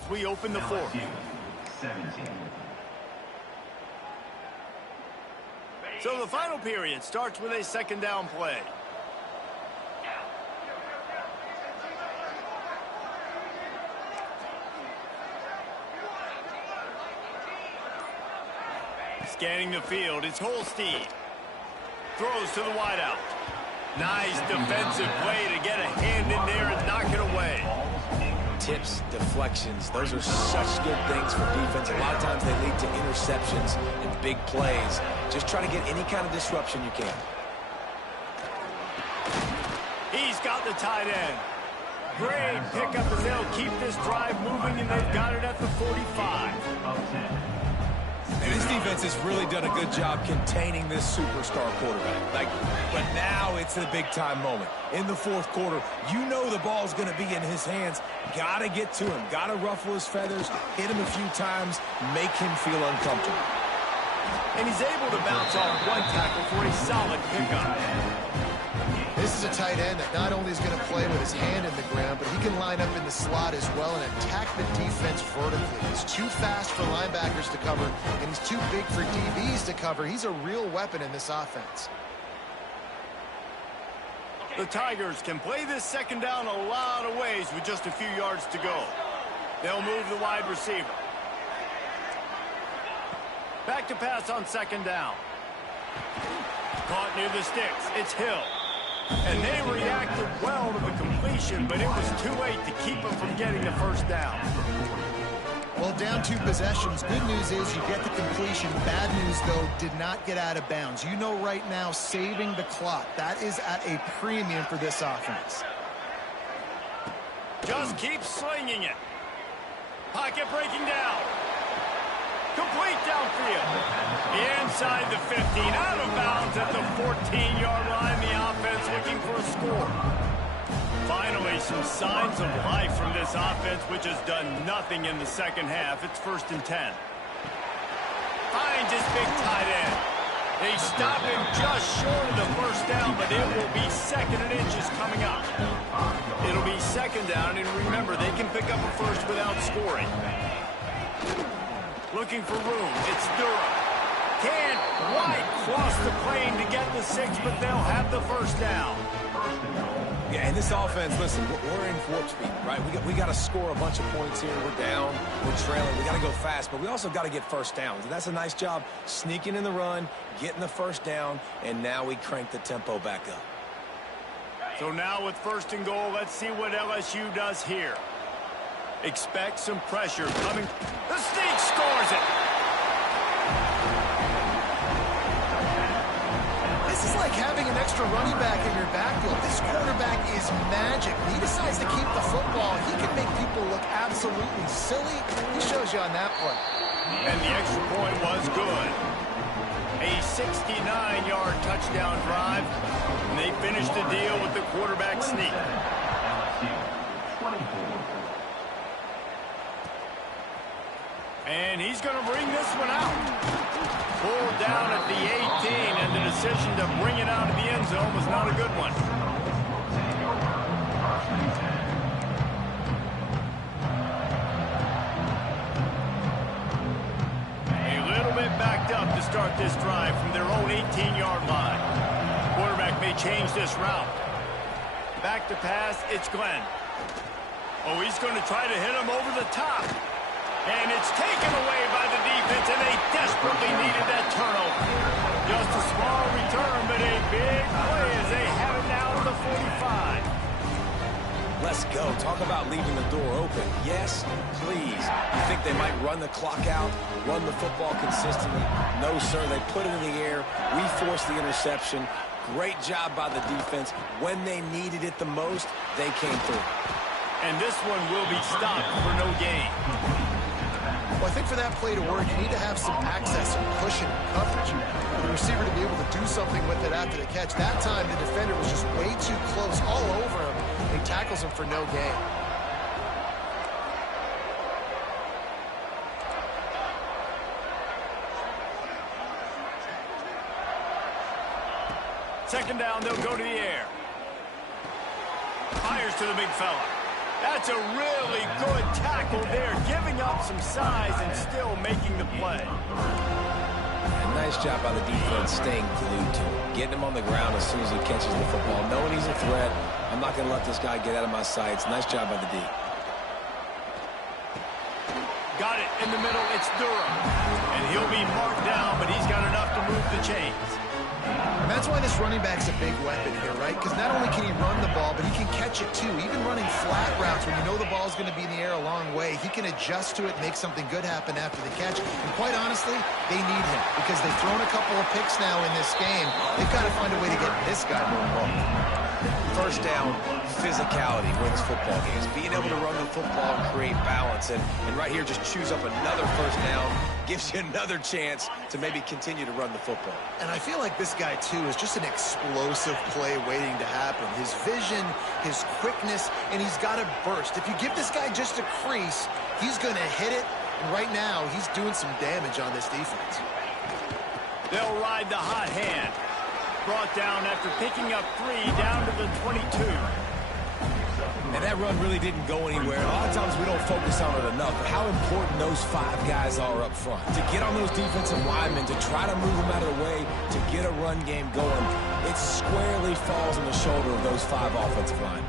We open the fourth. 17. So the final period starts with a second down play. Scanning the field, it's Holstein. Throws to the wideout. Nice defensive play to get a hand in there and knock it away. Tips, deflections, those are such good things for defense. A lot of times they lead to interceptions and big plays. Just try to get any kind of disruption you can. He's got the tight end. Great pickup as they'll keep this drive moving, and they've got it at the 45. This defense has really done a good job containing this superstar quarterback. But now it's a big-time moment. In the fourth quarter, you know the ball's going to be in his hands. Got to get to him. Got to ruffle his feathers, hit him a few times, make him feel uncomfortable. And he's able to bounce off one tackle for a solid pickup. This is a tight end that not only is going to play with his hand in the ground, but he can line up in the slot as well and attack the defense vertically. He's too fast for linebackers to cover, and he's too big for DBs to cover. He's a real weapon in this offense. The Tigers can play this second down a lot of ways with just a few yards to go. They'll move the wide receiver. Back to pass on second down. Caught near the sticks. It's Hill. And they reacted well to the completion, but it was too late to keep him from getting the first down. Well, down 2 possessions. Good news is you get the completion. Bad news, though, did not get out of bounds. You know right now, saving the clock. That is at a premium for this offense. Just keep slinging it. Pocket breaking down. Complete downfield. Inside the 15. Out of bounds at the 14-yard line. The offense looking for a score. Finally, some signs of life from this offense, which has done nothing in the second half. It's 1st and 10. Finds his big tight end. They stop him just short of the first down, but it will be 2nd and inches coming up. It'll be 2nd down, and remember, they can pick up a first without scoring. Looking for room. It's Durham. Can't quite cross the plane to get the 6, but they'll have the first down. Yeah, and this offense, listen, we're in warp speed, right? We got to score a bunch of points here. We're down. We're trailing. We got to go fast, but we also got to get first downs. And that's a nice job sneaking in the run, getting the first down, and now we crank the tempo back up. So now with 1st and goal, let's see what LSU does here. Expect some pressure coming. The sneak scores it. This is like having an extra running back in your backfield. This quarterback is magic. When he decides to keep the football, he can make people look absolutely silly. He shows you on that play. And the extra point was good. A 69-yard touchdown drive. And they finished the deal with the quarterback sneak. And he's going to bring this one out. Pulled down at the 18, and the decision to bring it out of the end zone was not a good one. A little bit backed up to start this drive from their own 18-yard line. Quarterback may change this route. Back to pass, it's Glenn. Oh, he's going to try to hit him over the top. And it's taken away by the defense, and they desperately needed that turnover. Just a small return, but a big play as they have it now to the 45. Let's go. Talk about leaving the door open. Yes, please. You think they might run the clock out, run the football consistently? No, sir. They put it in the air. We forced the interception. Great job by the defense. When they needed it the most, they came through. And this one will be stopped for no gain. Well, I think for that play to work, you need to have some access, some cushion, coverage. For the receiver to be able to do something with it after the catch. That time, the defender was just way too close, all over him. He tackles him for no gain. Second down, they'll go to the air. Fires to the big fella. That's a really good tackle there, giving up some size and still making the play. And nice job by the defense staying glued to him, getting him on the ground as soon as he catches the football, knowing he's a threat. I'm not going to let this guy get out of my sights. Nice job by the D. Got it in the middle. It's Durham. And he'll be marked down, but he's got enough to move the chains. And that's why this running back's a big weapon here, right? Because not only can he run the ball, but he can catch it too. Even running flat routes when you know the ball's going to be in the air a long way, he can adjust to it, make something good happen after the catch. And quite honestly, they need him because they've thrown a couple of picks now in this game. They've got to find a way to get this guy more involved. First down, physicality wins football games. Being able to run the football and create balance. And right here, just choose up another first down. Gives you another chance to maybe continue to run the football. And I feel like this guy, too, is just an explosive play waiting to happen. His vision, his quickness, and he's got a burst. If you give this guy just a crease, he's going to hit it. And right now, he's doing some damage on this defense. They'll ride the hot hand. Brought down after picking up 3 down to the 22. And that run really didn't go anywhere. A lot of times we don't focus on it enough, but how important those 5 guys are up front. To get on those defensive linemen, to try to move them out of the way, to get a run game going, it squarely falls on the shoulder of those 5 offensive linemen.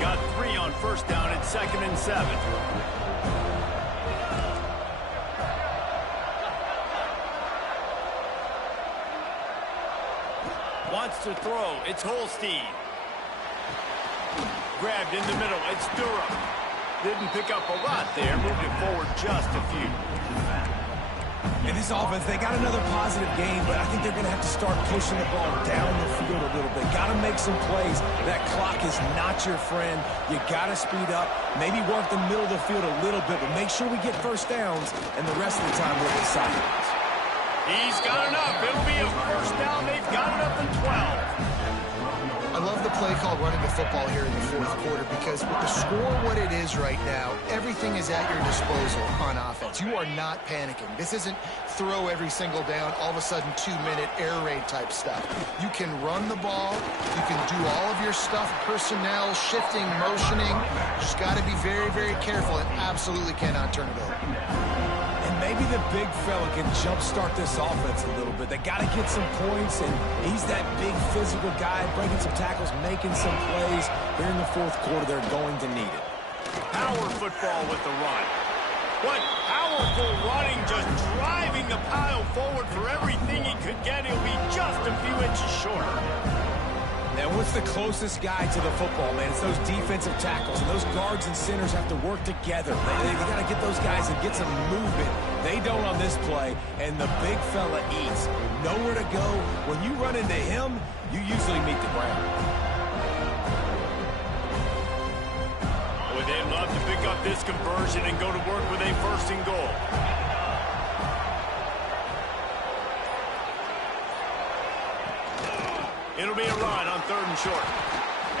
Got 3 on first down at 2nd and 7. Wants to throw. It's Holstein. Grabbed in the middle. It's Durham. Didn't pick up a lot there. Moved it forward just a few. In this offense, they got another positive game, but I think they're going to have to start pushing the ball down the field a little bit. Got to make some plays. That clock is not your friend. You got to speed up. Maybe work the middle of the field a little bit, but make sure we get first downs, and the rest of the time we'll get sidelines. He's got enough. It'll be a first down. They've got enough in 12. I love the play called running the football here in the fourth quarter because with the score what it is right now, everything is at your disposal on offense. You are not panicking. This isn't throw every single down, all of a sudden 2-minute air raid type stuff. You can run the ball. You can do all of your stuff, personnel, shifting, motioning. You just got to be very, very careful and absolutely cannot turn it over. Maybe the big fella can jumpstart this offense a little bit. They got to get some points, and he's that big physical guy, breaking some tackles, making some plays. Here in the fourth quarter, they're going to need it. Power football with the run. What powerful running, just driving the pile forward for everything he could get. He'll be just a few inches shorter. And what's the closest guy to the football, man? It's those defensive tackles, and those guards and centers have to work together. They got to get those guys and get some movement. They don't on this play, and the big fella eats. Nowhere to go. When you run into him, you usually meet the ground. Boy, they'd love to pick up this conversion and go to work with a 1st and goal. It'll be a run on 3rd and short.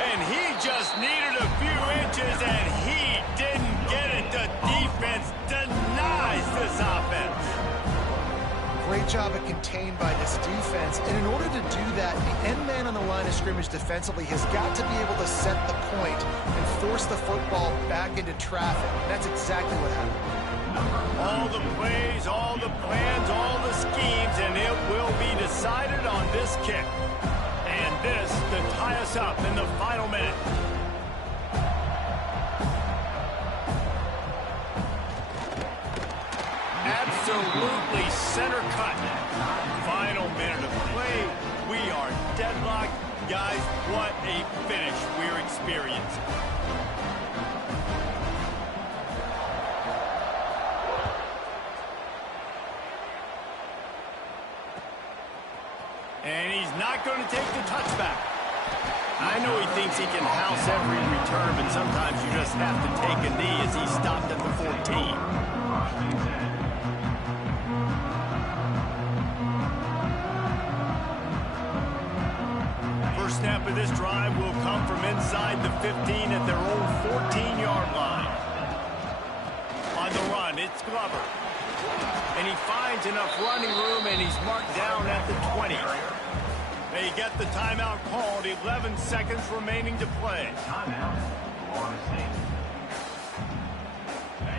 And he just needed a few inches, and he didn't get it. The defense denies this offense. Great job at contained by this defense. And in order to do that, the end man on the line of scrimmage defensively has got to be able to set the point and force the football back into traffic. And that's exactly what happened. All the plays, all the plans, all the schemes, and it will be decided on this kick. And this to tie us up in the final minute. Absolutely center cut. Final minute of play. We are deadlocked. Guys, what a finish we're experiencing. And he's not going to take the touchback. I know he thinks he can house every return, but sometimes you just have to take a knee as he stopped at the 14. First snap of this drive will come from inside the 15 at their own 14-yard line. On the run, it's Glover. And he finds enough running room, and he's marked down at the 20. They get the timeout called. 11 seconds remaining to play.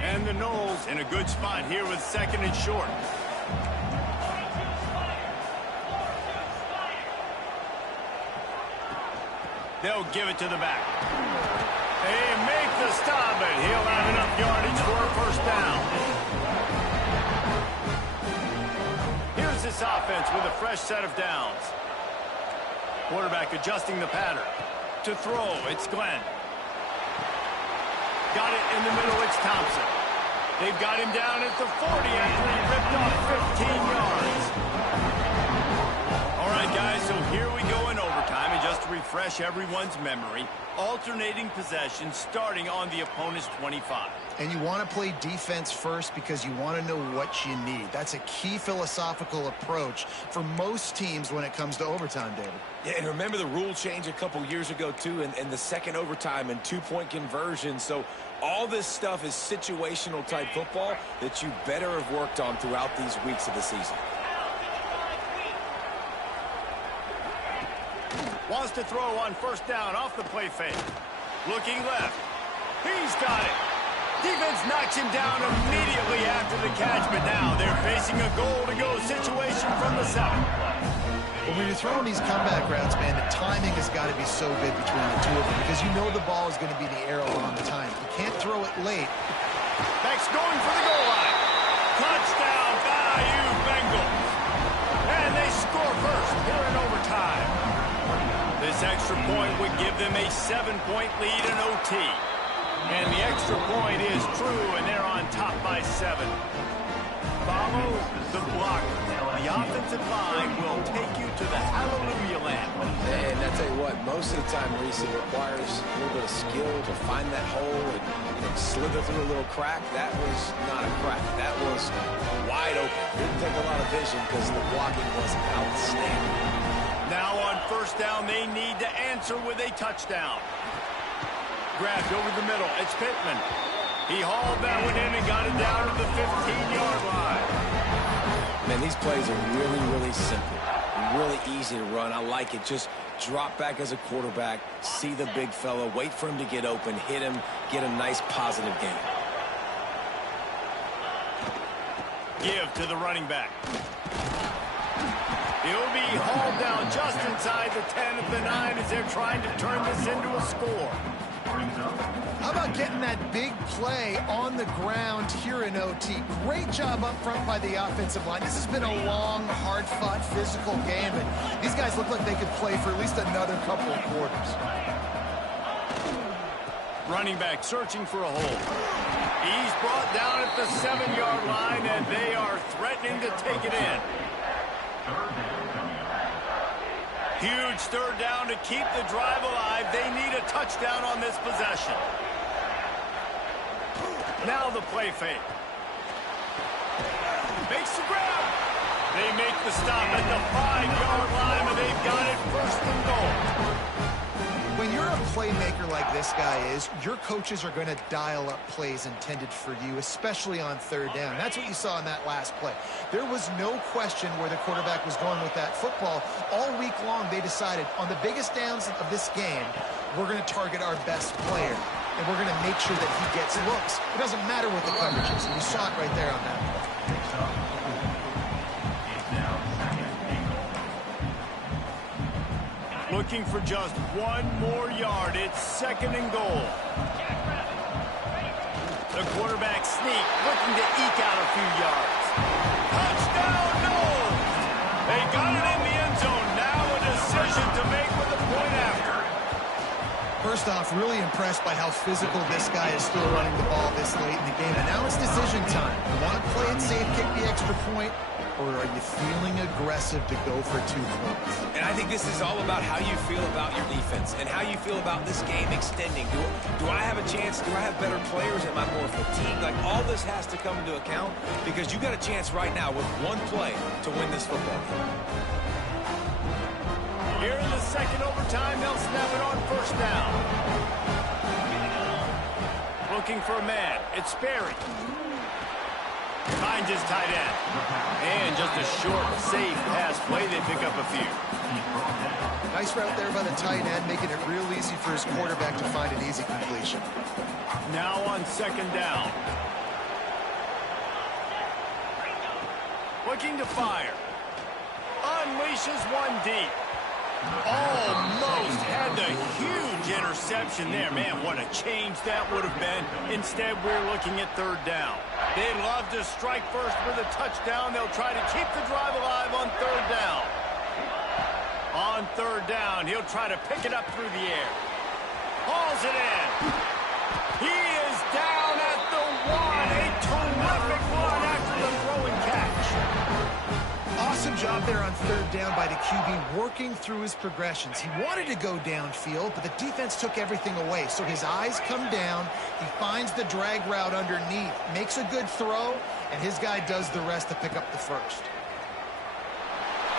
And the Knowles in a good spot here with 2nd and short. They'll give it to the back. They make the stop, but he'll have enough yardage for a first down. Here's this offense with a fresh set of downs. Quarterback adjusting the pattern. To throw, it's Glenn. Got it in the middle, it's Thompson. They've got him down at the 40 after he ripped off 15 yards. All right, guys, so here we go in overtime. And just to refresh everyone's memory, alternating possession starting on the opponent's 25. And you want to play defense first because you want to know what you need. That's a key philosophical approach for most teams when it comes to overtime, David. Yeah, and remember the rule change a couple years ago, too, and the second overtime and two-point conversion. So all this stuff is situational type football that you better have worked on throughout these weeks of the season. Wants to throw on first down off the play fake. Looking left. He's got it. Defense knocks him down immediately after the catch, but now they're facing a goal-to-go situation from the 7. Well, when you're throwing these comeback routes, man, the timing has got to be so good between the two of them because you know the ball is going to be the arrow on the time. You can't throw it late. Back's going for the goal line. Touchdown, Bayou Bengals. And they score first here in overtime. This extra point would give them a 7-point lead in OT. And the extra point is true, and they're on top by 7. Follow the blocker. The offensive line will take you to the hallelujah land. And I tell you what, most of the time, Reese, it requires a little bit of skill to find that hole and slither through a little crack. That was not a crack. That was wide open. Didn't take a lot of vision because the blocking was outstanding. Now on first down, they need to answer with a touchdown. Grabbed over the middle. It's Pittman. He hauled that one in and got it down to the 15-yard line. Man, these plays are really, really simple. Really easy to run. I like it. Just drop back as a quarterback, see the big fella, wait for him to get open, hit him, get a nice positive gain. Give to the running back. He'll be hauled down just inside the 10 at the 9 as they're trying to turn this into a score. How about getting that big play on the ground here in OT? Great job up front by the offensive line. This has been a long, hard-fought, physical game, and these guys look like they could play for at least another couple of quarters. Running back searching for a hole. He's brought down at the 7-yard line, and they are threatening to take it in. Huge third down to keep the drive alive. They need a touchdown on this possession. Now the play fake. Makes the grab. They make the stop at the 5-yard line, and they've got it first and goal. When you're a playmaker like this guy is, your coaches are going to dial up plays intended for you, especially on third down. That's what you saw in that last play. There was no question where the quarterback was going with that football. All week long, they decided on the biggest downs of this game, we're going to target our best player, and we're going to make sure that he gets looks. It doesn't matter what the coverage is, and you saw it right there on that play. Looking for just one more yard. It's second and goal. The quarterback sneak, looking to eke out a few yards. Touchdown, no! They got it in the end zone. Now a decision to make with a point after. First off, really impressed by how physical this guy is still running the ball this late in the game. And now it's decision time. You want to play it safe, kick the extra point, or are you feeling aggressive to go for 2 points? And I think this is all about how you feel about your defense and how you feel about this game extending. Do I have a chance? Do I have better players? Am I more fatigued? Like, all this has to come into account because you got a chance right now with one play to win this football game. Here in the second overtime, they'll snap it on first down. Looking for a man. It's Sperry. Finds his tight end. And just a short, safe pass play. They pick up a few. Nice route there by the tight end, making it real easy for his quarterback to find an easy completion. Now on second down. Looking to fire. Unleashes one deep. Almost had the huge interception there. Man, what a change that would have been. Instead, we're looking at third down. They'd love to strike first with a touchdown. They'll try to keep the drive alive on third down. On third down, he'll try to pick it up through the air. Hauls it in. He is down at the 1. A job there on third down by the QB, working through his progressions. He wanted to go downfield, but the defense took everything away. So his eyes come down. He finds the drag route underneath, makes a good throw, and his guy does the rest to pick up the first.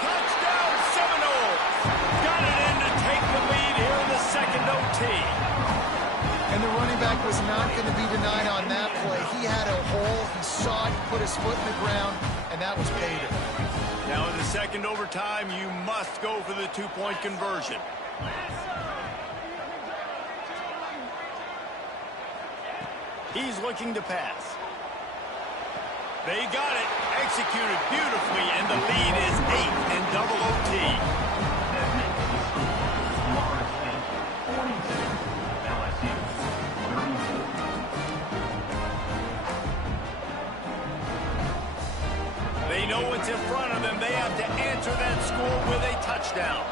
Touchdown Seminoles! Got it in to take the lead here in the second OT. And the running back was not going to be denied on that play. He had a hole. He saw it, put his foot in the ground, and that was paydirt. Now in the second overtime, you must go for the two-point conversion. He's looking to pass. They got it, executed beautifully, and the lead is 8 in double OT. They know what's in front of them. They have to answer that score with a touchdown.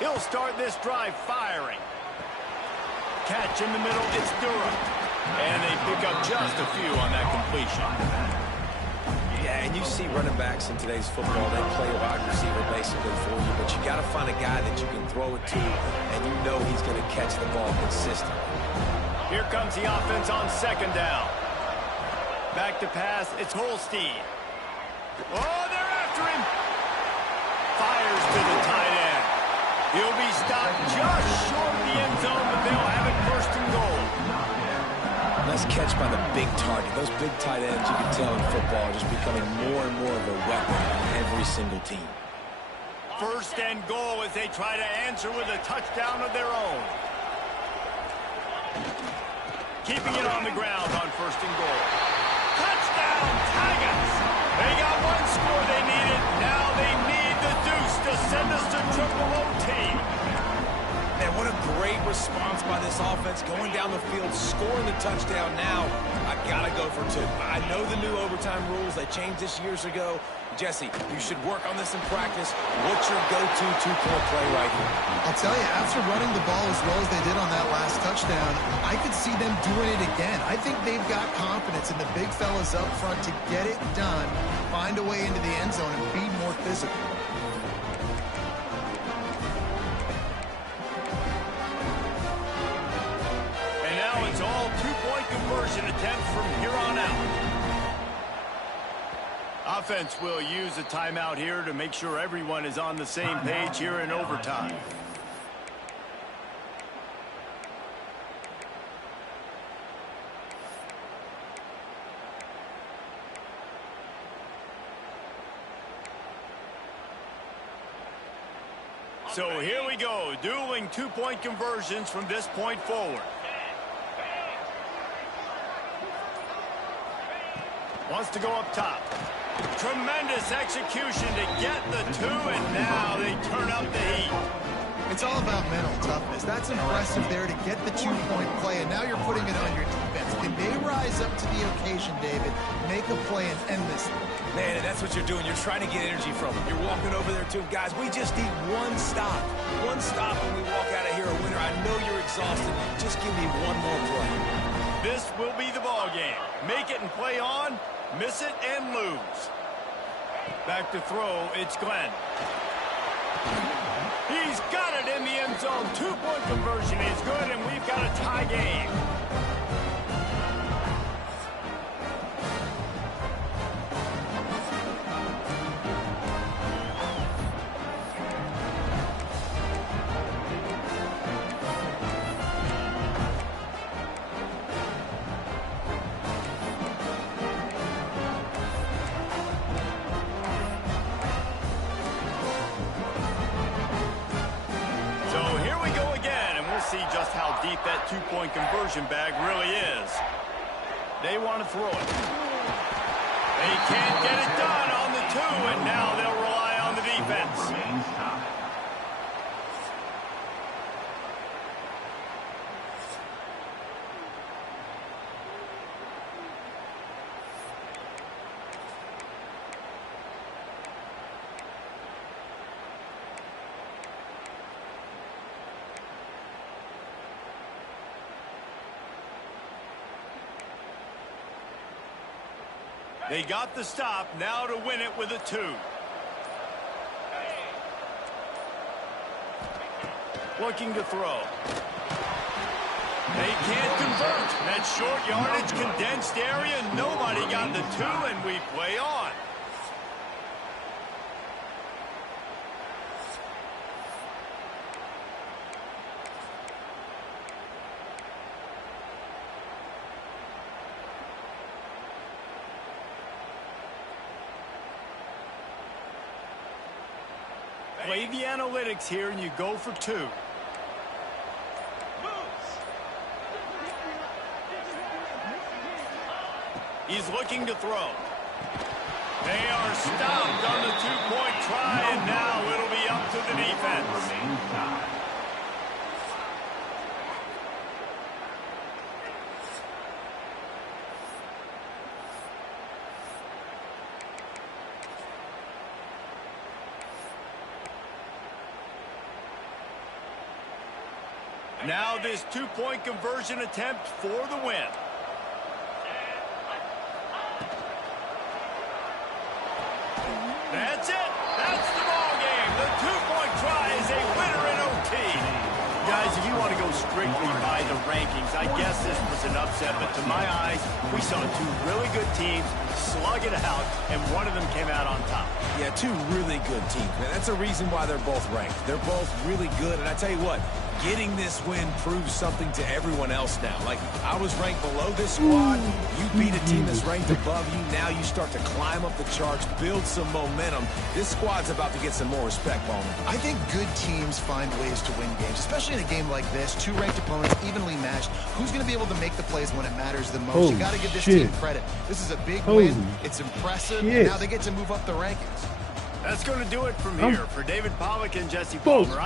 He'll start this drive firing. Catch in the middle, it's Durham. And they pick up just a few on that completion. Yeah, and you see running backs in today's football, they play wide receiver basically for you, but you got to find a guy that you can throw it to, and you know he's going to catch the ball consistently. Here comes the offense on second down. Back to pass, it's Holstein. Oh, they're after him. Fires to the tight end. He'll be stopped just short of the end zone, but they'll have it first and goal. Nice catch by the big target. Those big tight ends, you can tell in football, are just becoming more and more of a weapon on every single team. First and goal as they try to answer with a touchdown of their own. Keeping it on the ground on first and goal. Touchdown, Tigers! They got one score they needed. Now they need the deuce to send us to triple OT. And what a great response by this offense, going down the field, scoring the touchdown. Now, I got to go for two. I know the new overtime rules. They changed this years ago. Jesse, you should work on this in practice. What's your go-to two-point play right here? I'll tell you, after running the ball as well as they did on that last touchdown, I could see them doing it again. I think they've got confidence in the big fellas up front to get it done, find a way into the end zone, and be more physical. And now it's all two-point conversion attempts from here on out. Offense will use a timeout here to make sure everyone is on the same page here in overtime. So here we go, dueling two-point conversions from this point forward. Wants to go up top. Tremendous execution to get the two, and now they turn up the heat. It's all about mental toughness. That's impressive there to get the two-point play, and now you're putting it on your defense. Can they rise up to the occasion, David, make a play and end this thing? Man, and that's what you're doing. You're trying to get energy from them. You're walking over there to them. Guys, we just need one stop. One stop when we walk out of here a winner. I know you're exhausted. Just give me one more play. This will be the ball game. Make it and play on. Miss it and lose. Back to throw, it's Glenn. He's got it in the end zone. Two-point conversion is good, and we've got a tie game. See just how deep that two-point conversion bag really is. They want to throw it. They can't get it done on the two, and now they'll rely on the defense. They got the stop, now to win it with a 2. Looking to throw. They can't convert. That short yardage, condensed area, nobody got the 2, and we play on. Play the analytics here, and you go for 2. He's looking to throw. They are stopped on the 2-point try, and now it'll be up to the defense. Now this 2-point conversion attempt for the win. That's it. That's the ball game. The 2-point try is a winner in OT. Guys, if you want to go strictly by the rankings, I guess this was an upset, but to my eyes, we saw 2 really good teams slug it out, and one of them came out on top. Yeah, 2 really good teams, man. That's a reason why they're both ranked. They're both really good, and I tell you what, getting this win proves something to everyone else now. Like, I was ranked below this squad. You beat a team that's ranked above you. Now you start to climb up the charts, build some momentum. This squad's about to get some more respect, Bowman. I think good teams find ways to win games, especially in a game like this. 2 ranked opponents, evenly matched. Who's going to be able to make the plays when it matters the most? You got to give this team credit. This is a big win. It's impressive, and now they get to move up the rankings. That's going to do it from here. For David Pollack and Jesse Palmer,